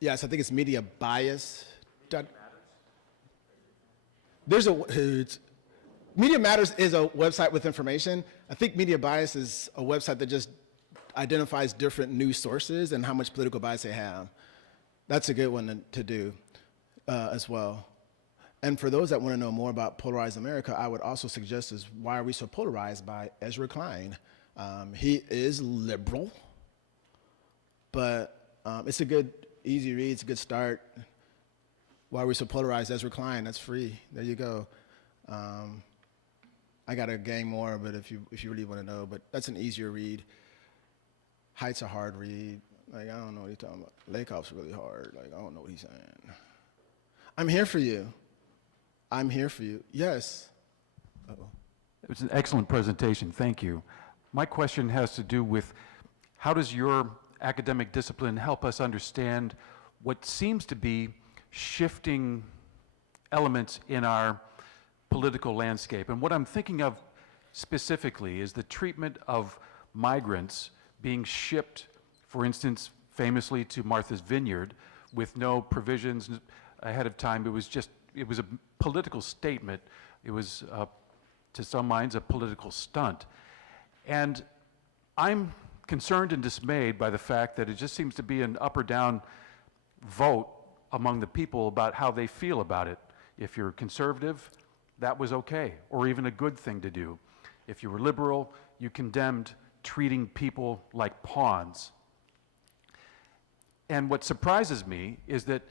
yes, I think it's media bias. Media Matters is a website with information. I think Media Bias is a website that just identifies different news sources and how much political bias they have. That's a good one to do as well. And for those that want to know more about Polarized America, I would also suggest is Why Are We So Polarized by Ezra Klein. He is liberal, but it's a good, easy read. It's a good start. Why Are We So Polarized? Ezra Klein. That's free. There you go. I got to gang more, but if you really want to know, but that's an easier read. Height's a hard read. Like, I don't know what he's talking about. Lakoff's really hard. Like, I don't know what he's saying. I'm here for you. I'm here for you. Yes. Uh-oh. It was an excellent presentation. Thank you. My question has to do with how does your academic discipline help us understand what seems to be shifting elements in our political landscape? And what I'm thinking of specifically is the treatment of migrants being shipped, for instance, famously to Martha's Vineyard with no provisions ahead of time. It was just it was a political statement. It was, to some minds, a political stunt. And I'm concerned and dismayed by the fact that it just seems to be an up or down vote among the people about how they feel about it. If you're conservative, that was okay, or even a good thing to do. If you were liberal, you condemned treating people like pawns. And what surprises me is that,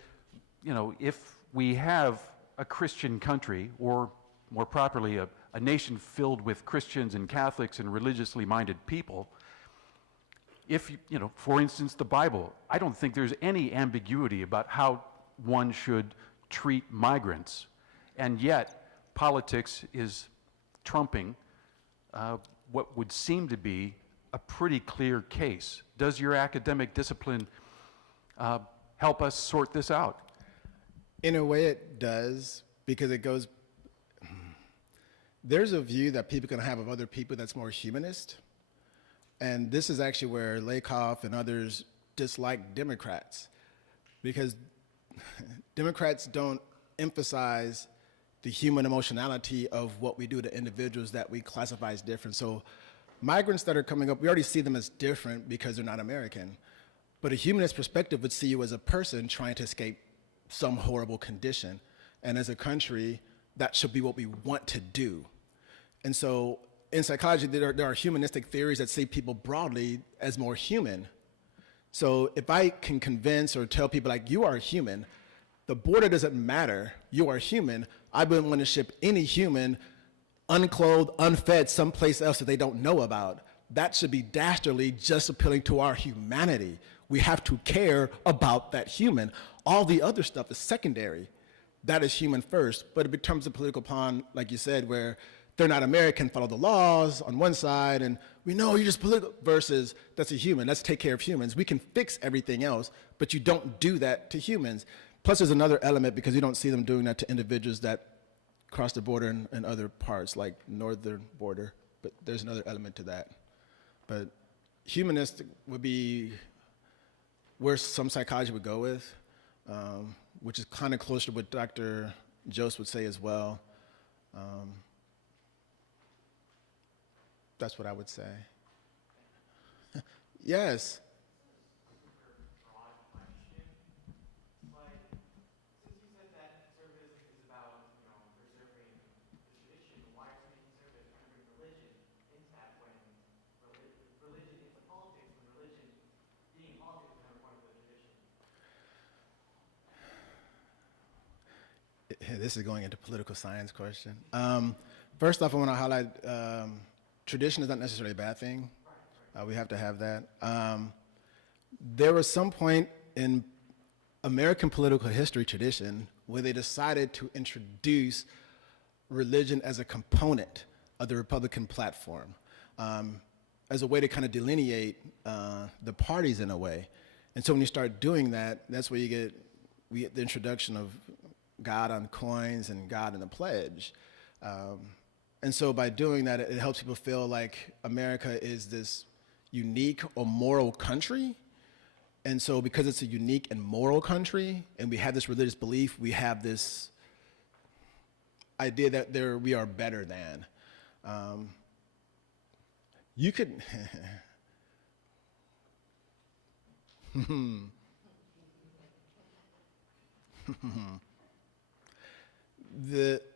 you know, if we have a Christian country, or more properly, a nation filled with Christians and Catholics and religiously minded people, if, you know, for instance, the Bible, I don't think there's any ambiguity about how one should treat migrants. And yet, politics is trumping what would seem to be a pretty clear case. Does your academic discipline help us sort this out? In a way it does, because it goes, there's a view that people can have of other people that's more humanist. And this is actually where Lakoff and others dislike Democrats, because Democrats don't emphasize the human emotionality of what we do to individuals that we classify as different. So migrants that are coming up, we already see them as different because they're not American. But a humanist perspective would see you as a person trying to escape some horrible condition. And as a country, that should be what we want to do. And so in psychology, there are humanistic theories that see people broadly as more human. So if I can convince or tell people, like, you are human, the border doesn't matter, you are human, I wouldn't want to ship any human unclothed, unfed, someplace else that they don't know about. That should be dastardly just appealing to our humanity. We have to care about that human. All the other stuff is secondary. That is human first, but it becomes a political pawn, like you said, where they're not American, follow the laws on one side, and we know you're just political, versus that's a human, let's take care of humans. We can fix everything else, but you don't do that to humans. Plus there's another element, because you don't see them doing that to individuals that cross the border in other parts, like northern border, but there's another element to that. But humanistic would be where some psychology would go with, which is kind of closer to what Dr. Joseph would say as well. That's what I would say. Yes. Broad question. But since you said that conservatism is about, you know, preserving the tradition, why are so many conservatives trying to bring religion into that when religion into politics, when religion being politics is never part of the tradition? This is going into political science question. First off, I want to highlight tradition is not necessarily a bad thing. We have to have that. There was some point in American political history tradition where they decided to introduce religion as a component of the Republican platform, as a way to kind of delineate the parties in a way. And so when you start doing that, that's where we get the introduction of God on coins and God in the pledge. And so by doing that, it helps people feel like America is this unique or moral country. And so because it's a unique and moral country, and we have this religious belief, we have this idea that we are better than. You could,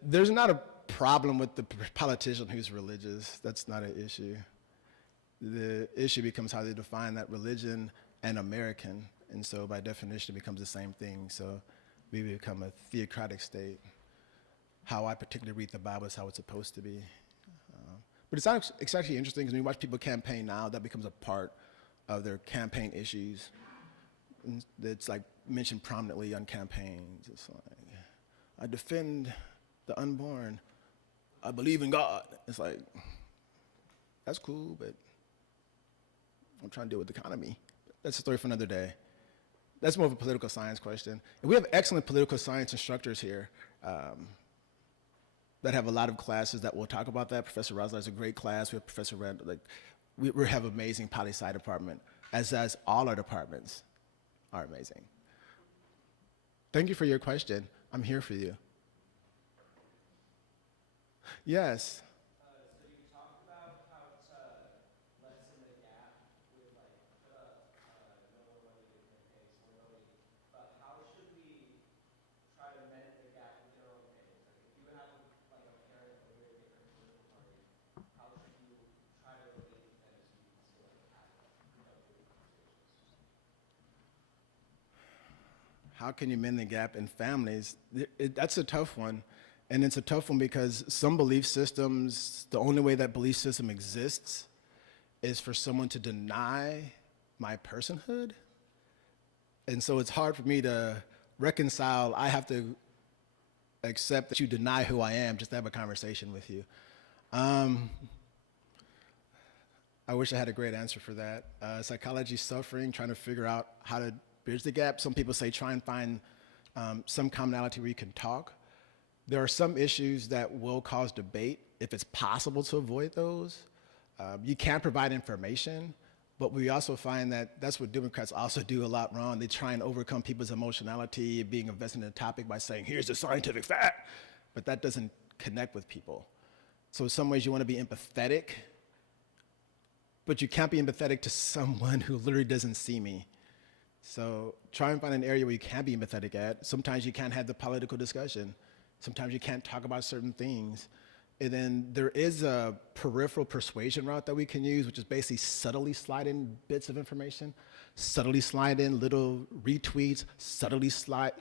there's not a problem with the politician who's religious. That's not an issue. The issue becomes how they define that religion and American, and so by definition it becomes the same thing. So we become a theocratic state. How I particularly read the Bible is how it's supposed to be. But it's actually interesting, because when you watch people campaign now, that becomes a part of their campaign issues. And it's like mentioned prominently on campaigns. It's like, I defend the unborn. I believe in God. It's like, that's cool, but I'm trying to deal with the economy. That's a story for another day. That's more of a political science question. And we have excellent political science instructors here that have a lot of classes that will talk about that. Professor Rosler has a great class. We have Professor Rand, we have an amazing poli-sci department, as all our departments are amazing. Thank you for your question. I'm here for you. Yes. So you talked about how to lessen the gap with like know whether you can pace or knowing, but how should we try to mend the gap with your own pace? Like if you have like a parent of a very different political party, how should you try to relate to them so you can still like have productive conversations? How can you mend the gap in families? That's a tough one. And it's a tough one because some belief systems, the only way that belief system exists is for someone to deny my personhood. And so it's hard for me to reconcile. I have to accept that you deny who I am just to have a conversation with you. I wish I had a great answer for that. Psychology suffering, trying to figure out how to bridge the gap. Some people say try and find some commonality where you can talk. There are some issues that will cause debate if it's possible to avoid those. You can provide information, but we also find that that's what Democrats also do a lot wrong. They try and overcome people's emotionality, being invested in a topic by saying, here's the scientific fact, but that doesn't connect with people. So in some ways you want to be empathetic, but you can't be empathetic to someone who literally doesn't see me. So try and find an area where you can be empathetic at. Sometimes you can't have the political discussion. Sometimes you can't talk about certain things. And then there is a peripheral persuasion route that we can use, which is basically subtly slide in bits of information, subtly slide in little retweets, subtly slide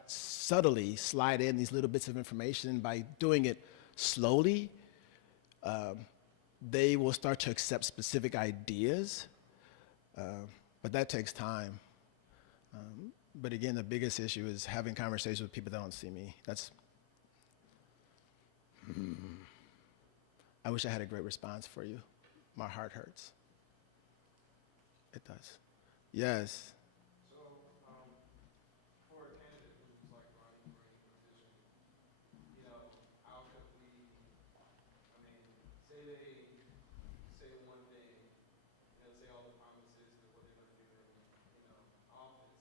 in these little bits of information. By doing it slowly, they will start to accept specific ideas, but that takes time. But again, the biggest issue is having conversations with people that don't see me. I wish I had a great response for you. My heart hurts. It does. Yes. So, for a candidate who's like running for any position, how can we, say they say one day, they'll say all the promises of what they're going to do in, office,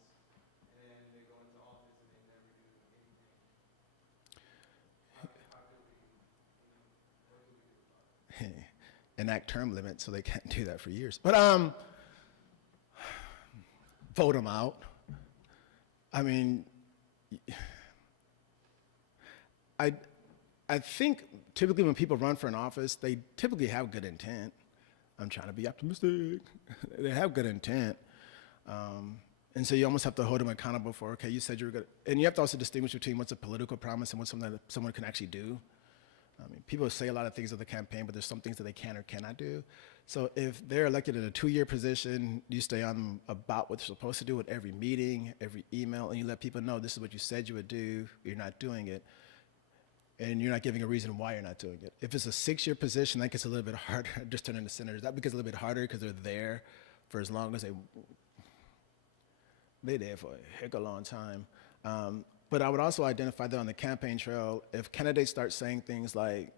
and then they go into office and they never do anything. How could we, what do we do about it? Enact term limits so they can't do that for years. But vote them out. I mean, I think typically when people run for an office, they typically have good intent. I'm trying to be optimistic. They have good intent. And so you almost have to hold them accountable for, okay, you said you were good. And you have to also distinguish between what's a political promise and what's something that someone can actually do. I mean, people say a lot of things of the campaign, but there's some things that they can or cannot do. So if they're elected in a 2-year position, you stay on about what they're supposed to do at every meeting, every email, and you let people know this is what you said you would do, you're not doing it, and you're not giving a reason why you're not doing it. If it's a 6-year position, that gets a little bit harder, just turning to senators. That becomes a little bit harder because they're there for as long as they're there for a heck of a long time. But I would also identify that on the campaign trail, if candidates start saying things like,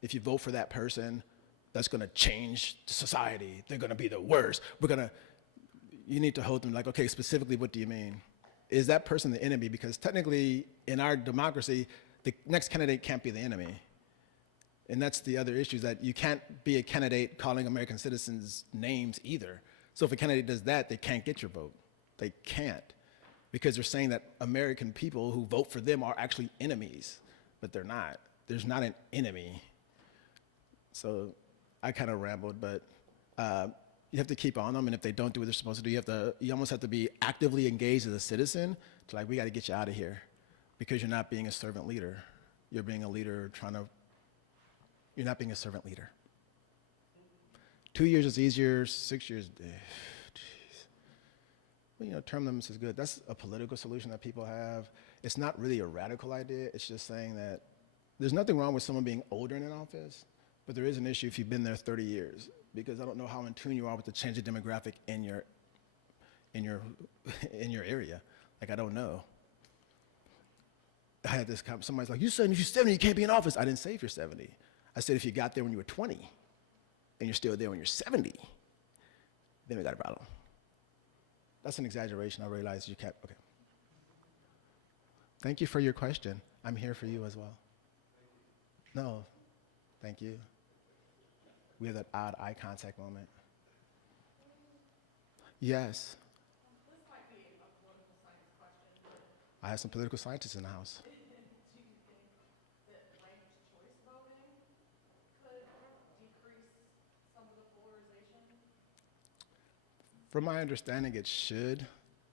if you vote for that person, that's gonna change society, they're gonna be the worst, you need to hold them like, okay, specifically what do you mean? Is that person the enemy? Because technically, in our democracy, the next candidate can't be the enemy. And that's the other issue, is that you can't be a candidate calling American citizens names either. So if a candidate does that, they can't get your vote. They can't. Because they're saying that American people who vote for them are actually enemies, but they're not. There's not an enemy. So I kind of rambled, but you have to keep on them, and if they don't do what they're supposed to do, you almost have to be actively engaged as a citizen to like, we got to get you out of here, because you're not being a servant leader. You're being a leader you're not being a servant leader. 2 years is easier, 6 years, well, term limits is good. That's a political solution that people have. It's not really a radical idea. It's just saying that there's nothing wrong with someone being older in an office, but there is an issue if you've been there 30 years, because I don't know how in tune you are with the changing demographic in your area. Like, I don't know. I had this conversation. Somebody's like, you said if you're 70, you can't be in office. I didn't say if you're 70. I said if you got there when you were 20 and you're still there when you're 70, then we got a problem. That's an exaggeration. I realize you can't. Okay. Thank you for your question. I'm here for you as well. No, Thank you. We have that odd eye contact moment. Yes, This might be a political science question, but I have some political scientists in the house. do you think that ranked choice voting could decrease some of the polarization? From my understanding, it should.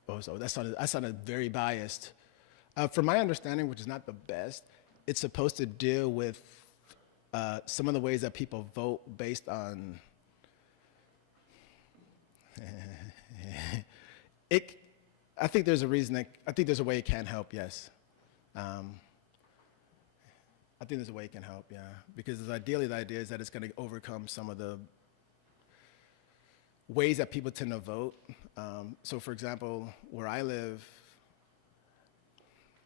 Oh, so that sounded very biased. From my understanding, which is not the best, it's supposed to deal with some of the ways that people vote based on it. I think there's a reason that, I think there's a way it can help, yes. I think there's a way it can help, yeah. Because ideally the idea is that it's going to overcome some of the ways that people tend to vote. So for example, where I live,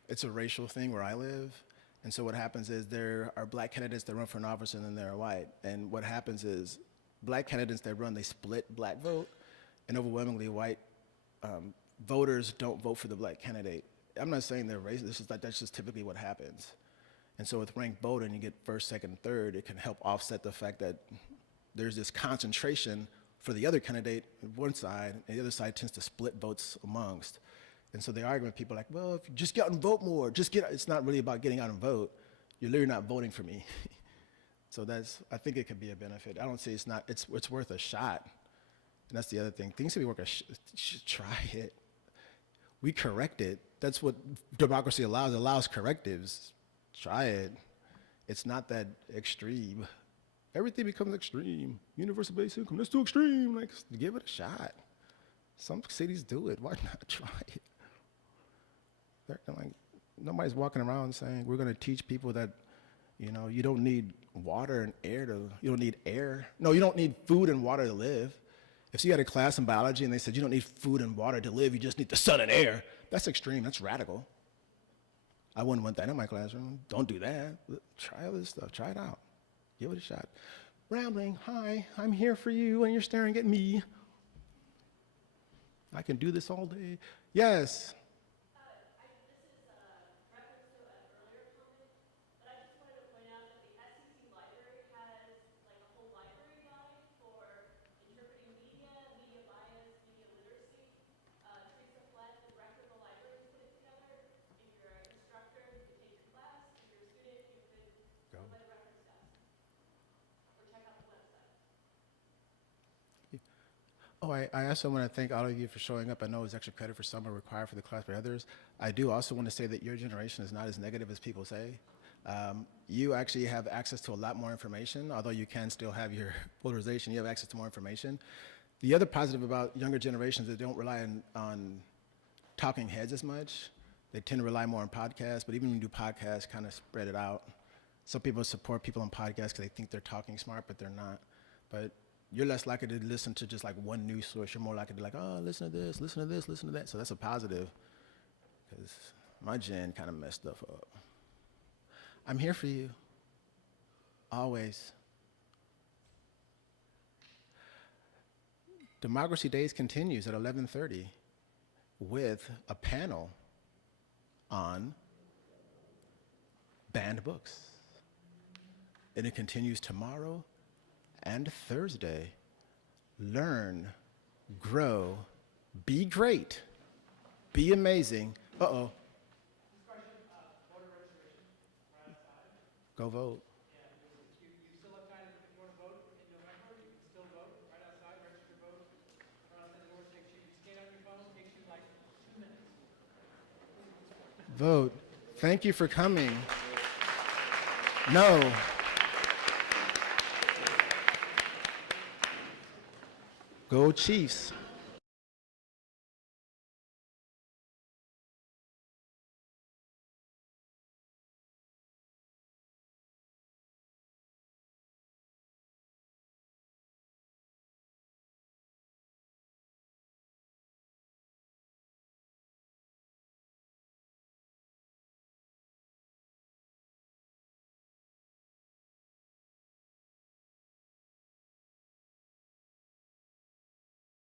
it's a racial thing where I live. And so what happens is there are black candidates that run for an office and then there are white. And what happens is black candidates that run, they split black vote, and overwhelmingly white voters don't vote for the black candidate. I'm not saying they're racist, it's just like that's just typically what happens. And so with ranked voting, you get first, second, third, it can help offset the fact that there's this concentration for the other candidate on one side, and the other side tends to split votes amongst. And so the argument, people are like, well, if you just get out and vote more, it's not really about getting out and vote. You're literally not voting for me. So I think it could be a benefit. I don't say it's worth a shot. And that's the other thing. Things can be worth try it. We correct it. That's what democracy allows. It allows correctives. Try it. It's not that extreme. Everything becomes extreme. Universal basic income, that's too extreme. Like, give it a shot. Some cities do it. Why not try it? They're like, nobody's walking around saying we're going to teach people that, you don't need water and air you don't need air. No, you don't need food and water to live. If you had a class in biology and they said you don't need food and water to live, you just need the sun and air, that's extreme, that's radical. I wouldn't want that in my classroom. Don't do that. Try all this stuff, try it out. Give it a shot. Rambling, hi, I'm here for you and you're staring at me. I can do this all day. Yes. Oh, I also want to thank all of you for showing up. I know it's extra credit for some are required for the class by others. I do also want to say that your generation is not as negative as people say. You actually have access to a lot more information, although you can still have your polarization, you have access to more information. The other positive about younger generations is they don't rely on talking heads as much. They tend to rely more on podcasts, but even when you do podcasts, kind of spread it out. Some people support people on podcasts because they think they're talking smart, but they're not. But you're less likely to listen to just like one news source. You're more likely to be like, oh, listen to this, listen to this, listen to that. So that's a positive, because my gen kind of messed stuff up. I'm here for you, always. Democracy Days continues at 11:30 with a panel on banned books. And it continues tomorrow and Thursday. Learn, grow, be great, be amazing. Uh-oh. Voter registration, right outside. Go vote. Yeah, you still have time if you want to vote in November, you can still vote right outside, register to vote. Right outside the door, you scan on your phone, takes you like 2 minutes. Vote. Thank you for coming. No. Go Chiefs.